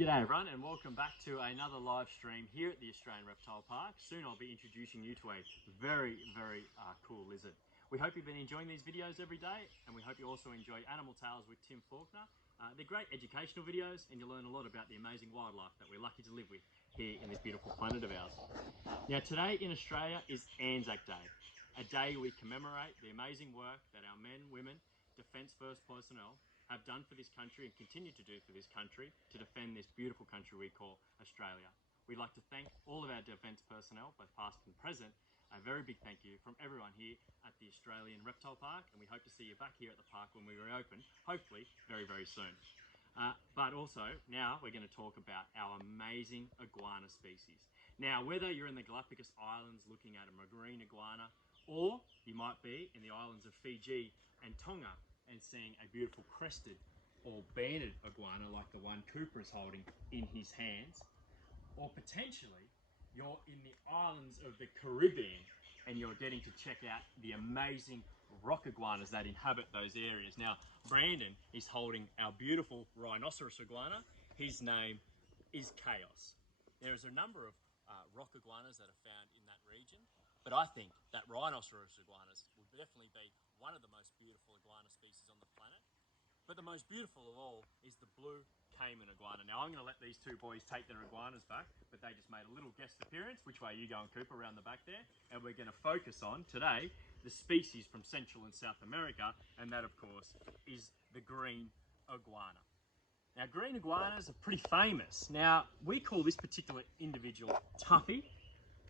G'day everyone and welcome back to another live stream here at the Australian Reptile Park. Soon I'll be introducing you to a very cool lizard. We hope you've been enjoying these videos every day and we hope you also enjoy Animal Tales with Tim Faulkner. They're great educational videos and you'll learn a lot about the amazing wildlife that we're lucky to live with here in this beautiful planet of ours. Now today in Australia is Anzac Day, a day we commemorate the amazing work that our men, women, Defence First personnel have done for this country and continue to do for this country to defend this beautiful country we call Australia. We'd like to thank all of our defence personnel, both past and present. A very big thank you from everyone here at the Australian Reptile Park, and we hope to see you back here at the park when we reopen, hopefully very soon. But also, now we're going to talk about our amazing iguana species. Now, whether you're in the Galapagos Islands looking at a green iguana, or you might be in the islands of Fiji and Tonga and seeing a beautiful crested or banded iguana like the one Cooper is holding in his hands, or potentially you're in the islands of the Caribbean and you're getting to check out the amazing rock iguanas that inhabit those areas. Now, Brandon is holding our beautiful rhinoceros iguana. His name is Chaos. There's a number of rock iguanas that are found in that region, but I think that rhinoceros iguanas will definitely be one of the most beautiful iguana species on the planet. But the most beautiful of all is the blue caiman iguana. Now I'm going to let these two boys take their iguanas back, but they just made a little guest appearance. Which way are you going, Cooper? Around the back there. And we're going to focus on today the species from Central and South America, and that of course is the green iguana. Now green iguanas are pretty famous. Now we call this particular individual Tuffy,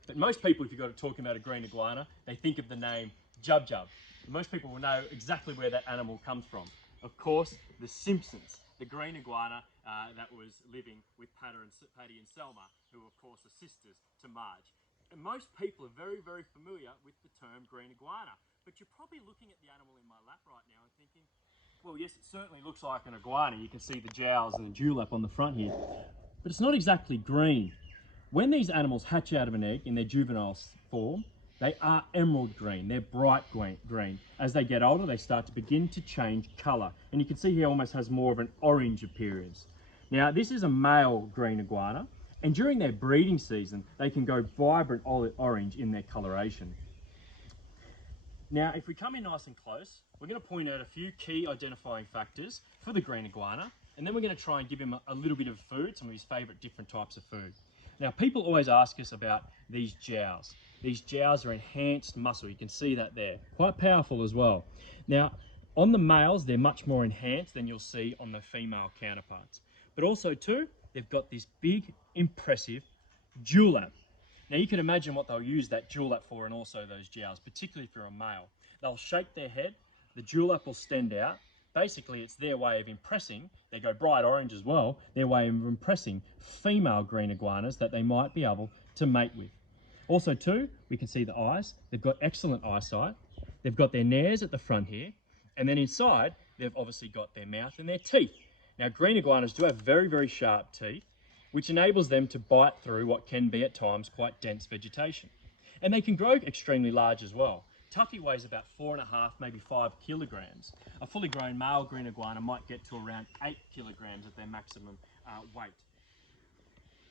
but most people, if you've got to talking about a green iguana, they think of the name Jub Jub. Most people will know exactly where that animal comes from. Of course, the Simpsons, the green iguana that was living with Patty and Selma, who of course are sisters to Marge. And most people are very familiar with the term green iguana, but you're probably looking at the animal in my lap right now and thinking, well, yes, it certainly looks like an iguana. You can see the jowls and the dewlap on the front here, but it's not exactly green. When these animals hatch out of an egg in their juvenile form, they are emerald green, they're bright green. As they get older, they start to begin to change colour. And you can see here almost has more of an orange appearance. Now, this is a male green iguana, and during their breeding season, they can go vibrant orange in their coloration. Now, if we come in nice and close, we're going to point out a few key identifying factors for the green iguana, and then we're going to try and give him a little bit of food, some of his favourite different types of food. Now, people always ask us about these jowls. These jowls are enhanced muscle. You can see that there. Quite powerful as well. Now, on the males, they're much more enhanced than you'll see on the female counterparts. But also, too, they've got this big, impressive dewlap. Now, you can imagine what they'll use that dewlap for and also those jowls, particularly if you're a male. They'll shake their head, the dewlap will stand out. Basically, it's their way of impressing, they go bright orange as well, their way of impressing female green iguanas that they might be able to mate with. Also too, we can see the eyes. They've got excellent eyesight. They've got their nares at the front here. And then inside, they've obviously got their mouth and their teeth. Now, green iguanas do have very sharp teeth, which enables them to bite through what can be at times quite dense vegetation. And they can grow extremely large as well. Tuffy weighs about 4.5, maybe 5 kilograms. A fully grown male green iguana might get to around 8 kilograms at their maximum weight.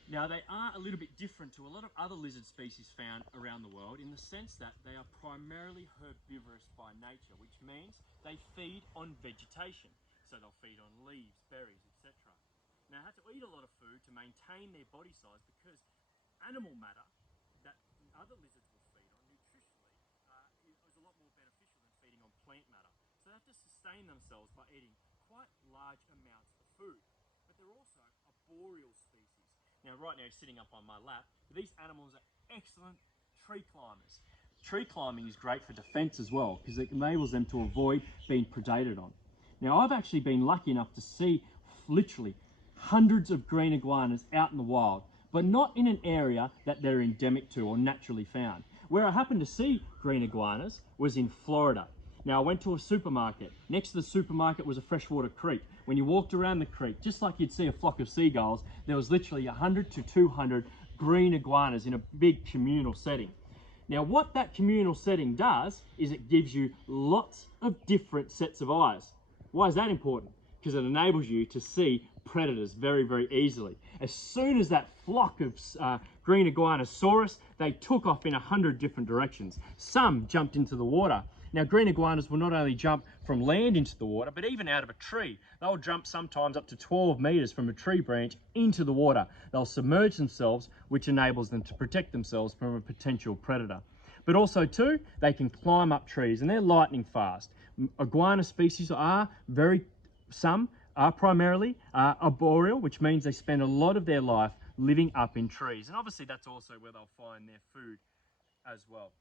Now, they are a little bit different to a lot of other lizard species found around the world in the sense that they are primarily herbivorous by nature, which means they feed on vegetation. So they'll feed on leaves, berries, etc. Now, they have to eat a lot of food to maintain their body size because animal matter that other lizards will feed on nutritionally is a lot more beneficial than feeding on plant matter. So they have to sustain themselves by eating quite large amounts of food. But they're also arboreal species. Now, right now, sitting up on my lap, these animals are excellent tree climbers. Tree climbing is great for defence as well because it enables them to avoid being predated on. Now, I've actually been lucky enough to see literally hundreds of green iguanas out in the wild, but not in an area that they're endemic to or naturally found. Where I happened to see green iguanas was in Florida. Now, I went to a supermarket. Next to the supermarket was a freshwater creek. When you walked around the creek, just like you'd see a flock of seagulls, there was literally 100 to 200 green iguanas in a big communal setting. Now, what that communal setting does is it gives you lots of different sets of eyes. Why is that important? because it enables you to see predators very, very easily. As soon as that flock of green iguanas saw us, they took off in 100 different directions. Some jumped into the water. Now, green iguanas will not only jump from land into the water, but even out of a tree. They'll jump sometimes up to 12 meters from a tree branch into the water. They'll submerge themselves, which enables them to protect themselves from a potential predator. But also too, they can climb up trees and they're lightning fast. Iguana species some are primarily arboreal, which means they spend a lot of their life living up in trees. And obviously that's also where they'll find their food as well.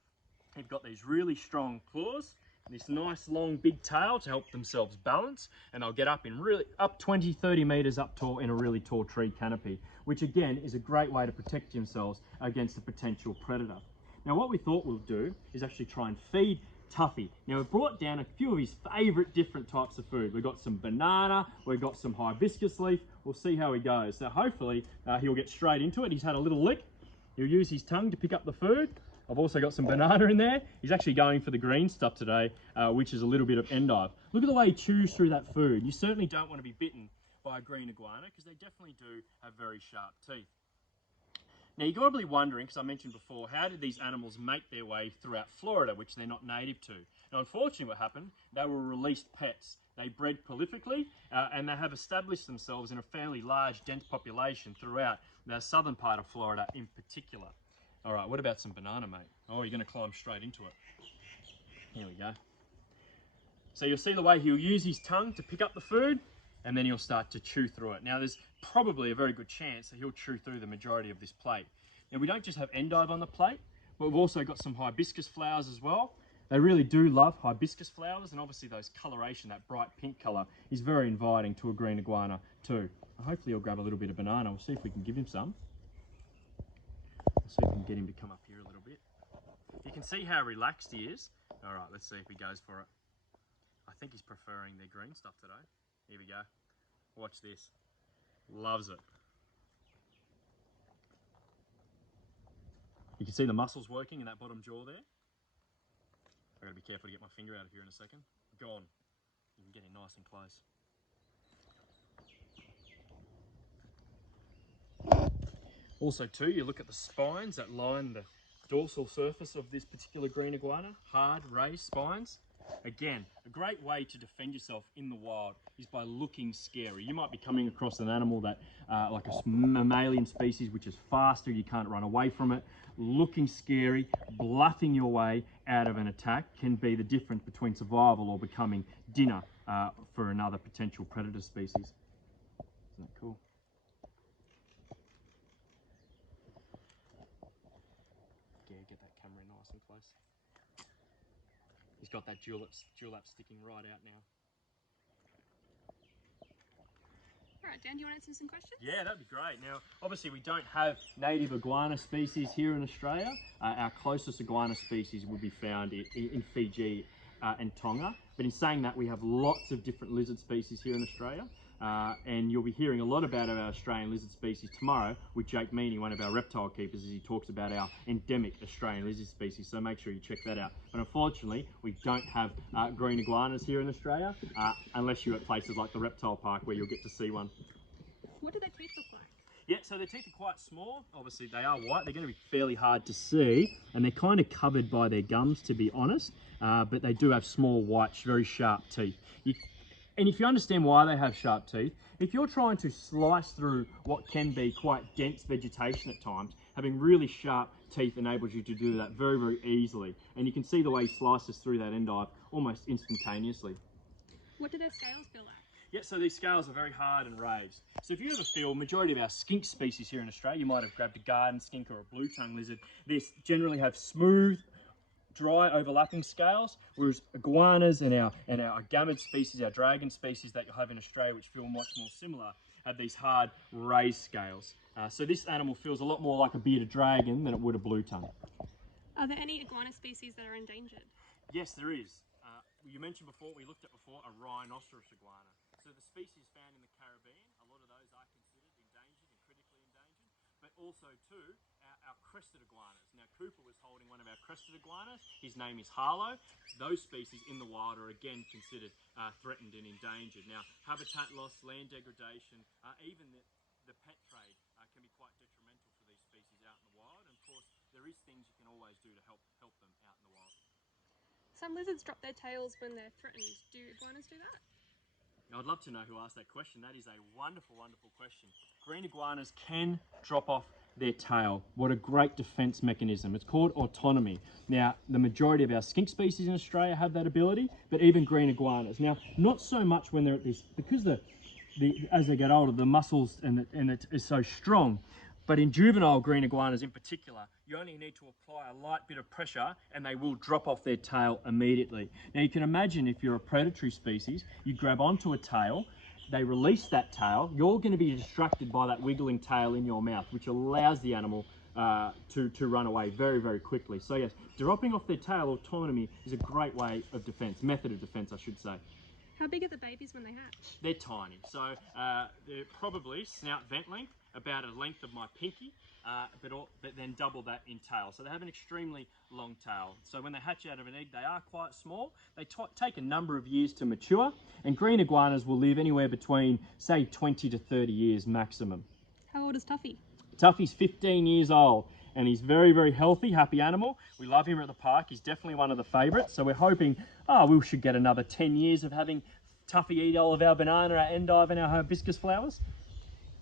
They've got these really strong claws, this nice long big tail to help themselves balance, and they'll get up in up 20, 30 meters up tall in a really tall tree canopy, which again is a great way to protect themselves against a potential predator. Now what we thought we'll do is actually try and feed Tuffy. Now we've brought down a few of his favourite different types of food. We've got some banana, we've got some hibiscus leaf. We'll see how he goes. So hopefully he'll get straight into it. He's had a little lick. He'll use his tongue to pick up the food. I've also got some banana in there. He's actually going for the green stuff today, which is a little bit of endive. Look at the way he chews through that food. You certainly don't want to be bitten by a green iguana because they definitely do have very sharp teeth. Now you're probably wondering, because I mentioned before, how did these animals make their way throughout Florida, which they're not native to? Now unfortunately what happened, they were released pets. They bred prolifically and they have established themselves in a fairly large, dense population throughout the southern part of Florida in particular. All right, what about some banana, mate? Oh, you're going to climb straight into it. Here we go. So you'll see the way he'll use his tongue to pick up the food, and then he'll start to chew through it. Now, there's probably a very good chance that he'll chew through the majority of this plate. Now, we don't just have endive on the plate, but we've also got some hibiscus flowers as well. They really do love hibiscus flowers, and obviously those coloration, that bright pink color, is very inviting to a green iguana too. Hopefully he'll grab a little bit of banana. We'll see if we can give him some. See if we can get him to come up here a little bit. You can see how relaxed he is. All right, let's see if he goes for it. I think he's preferring their green stuff today. Here we go. Watch this. Loves it. You can see the muscles working in that bottom jaw there. I've got to be careful to get my finger out of here in a second. Gone. You can get in nice and close. Also too, you look at the spines that line the dorsal surface of this particular green iguana, hard raised spines. Again, a great way to defend yourself in the wild is by looking scary. You might be coming across an animal that, like a mammalian species, which is faster, you can't run away from it. Looking scary, bluffing your way out of an attack can be the difference between survival or becoming dinner for another potential predator species. Isn't that cool? Get that camera in nice and close. He's got that julep sticking right out now. All right, Dan, do you want to answer some questions? Yeah, that'd be great. Now, obviously we don't have native iguana species here in Australia. Our closest iguana species will be found in Fiji and Tonga. But in saying that, we have lots of different lizard species here in Australia. And you'll be hearing a lot about our Australian lizard species tomorrow with Jake Meaney, one of our reptile keepers, as he talks about our endemic Australian lizard species. So make sure you check that out. But unfortunately, we don't have green iguanas here in Australia, unless you're at places like the reptile park where you'll get to see one. What do their teeth look like? Yeah, so their teeth are quite small. Obviously, they are white. They're going to be fairly hard to see, and they're kind of covered by their gums, to be honest. But they do have small, white, very sharp teeth. And if you understand why they have sharp teeth, if you're trying to slice through what can be quite dense vegetation at times, having really sharp teeth enables you to do that very, very easily. And you can see the way he slices through that endive almost instantaneously. What do their scales feel like? Yeah, so these scales are very hard and raised. So if you ever feel, majority of our skink species here in Australia, you might have grabbed a garden skink or a blue-tongue lizard. These generally have smooth, dry overlapping scales, whereas iguanas and our gamid species, our dragon species that you'll have in Australia, which feel much more similar, have these hard raised scales. So this animal feels a lot more like a bearded dragon than it would a blue tongue. Are there any iguana species that are endangered? Yes, there is. You mentioned before, we looked at before, a rhinoceros iguana. So the species found in the Caribbean, a lot of those are considered endangered and critically endangered, but also too, our crested iguanas. Now Cooper was holding one of our crested iguanas. His name is Harlow. Those species in the wild are again considered threatened and endangered. Now, habitat loss, land degradation, even the pet trade can be quite detrimental for these species out in the wild. And of course, there is things you can always do to help them out in the wild. Some lizards drop their tails when they're threatened. Do iguanas do that? Now, I'd love to know who asked that question. That is a wonderful, wonderful question. Green iguanas can drop off their tail. What a great defense mechanism. It's called autonomy. Now, the majority of our skink species in Australia have that ability, but even green iguanas. Now, not so much when they're at this, because as they get older, the muscles and it is so strong. But in juvenile green iguanas in particular, you only need to apply a light bit of pressure and they will drop off their tail immediately. Now you can imagine if you're a predatory species, you grab onto a tail, they release that tail, you're going to be distracted by that wiggling tail in your mouth, which allows the animal to run away very, very quickly. So yes, dropping off their tail autonomy is a great way of defense, method of defense, I should say. How big are the babies when they hatch? They're tiny, so they're probably snout vent length, about a length of my pinky, but then double that in tail. So they have an extremely long tail. So when they hatch out of an egg, they are quite small. They take a number of years to mature, and green iguanas will live anywhere between, say, 20 to 30 years maximum. How old is Tuffy? Tuffy's 15 years old, and he's very, very healthy, happy animal. We love him at the park. He's definitely one of the favourites. So we're hoping, we should get another 10 years of having Tuffy eat all of our banana, our endive, and our hibiscus flowers.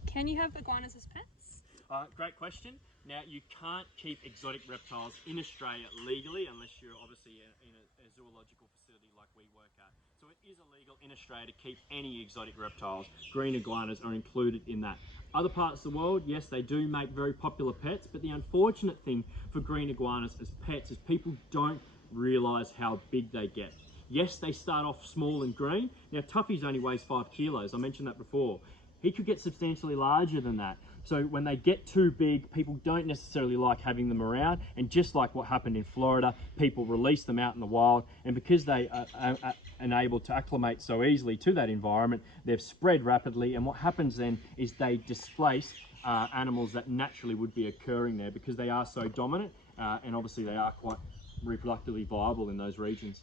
Can you have iguanas as pets? Great question. Now, you can't keep exotic reptiles in Australia legally unless you're obviously in a zoological facility like we work at. So it is illegal in Australia to keep any exotic reptiles. Green iguanas are included in that. Other parts of the world, yes, they do make very popular pets, but the unfortunate thing for green iguanas as pets is people don't realise how big they get. Yes, they start off small and green. Now, Tuffy's only weighs 5 kilos. I mentioned that before. He could get substantially larger than that. So when they get too big, people don't necessarily like having them around. And just like what happened in Florida, people release them out in the wild. And because they are able to acclimate so easily to that environment, they've spread rapidly. And what happens then is they displace animals that naturally would be occurring there because they are so dominant. And obviously they are quite reproductively viable in those regions.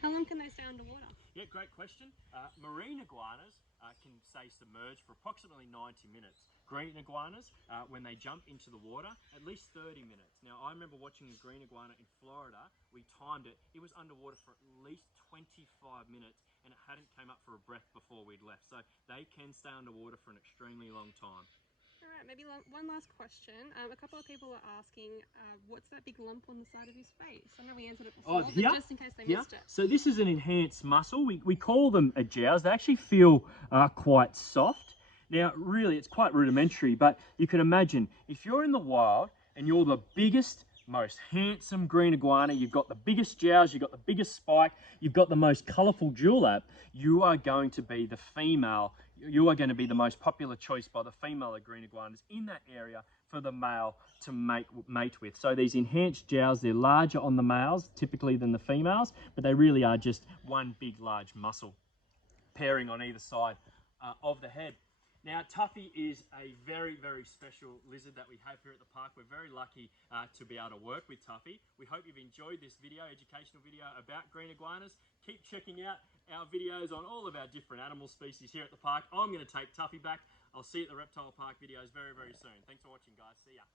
How long can they stay underwater? Yeah, great question. Marine iguanas can stay submerged for approximately 90 minutes. Green iguanas, when they jump into the water, at least 30 minutes. Now, I remember watching a green iguana in Florida. We timed it. It was underwater for at least 25 minutes, and it hadn't came up for a breath before we'd left. So they can stay underwater for an extremely long time. All right, maybe one last question. A couple of people are asking, what's that big lump on the side of his face? I know we answered it before, but just in case they missed it. So this is an enhanced muscle. We call them jowls. They actually feel quite soft. Now, really, it's quite rudimentary, but you can imagine if you're in the wild and you're the biggest, most handsome green iguana, you've got the biggest jowls, you've got the biggest spike, you've got the most colourful dewlap, you are going to be the female. You are going to be the most popular choice by the female of green iguanas in that area for the male to mate with. So these enhanced jowls, they're larger on the males typically than the females, but they really are just one big large muscle pairing on either side of the head. Now, Tuffy is a very, very special lizard that we have here at the park. We're very lucky to be able to work with Tuffy. We hope you've enjoyed this video, educational video about green iguanas. Keep checking out our videos on all of our different animal species here at the park. I'm going to take Tuffy back. I'll see you at the Reptile Park videos very, very soon. Thanks for watching, guys. See ya.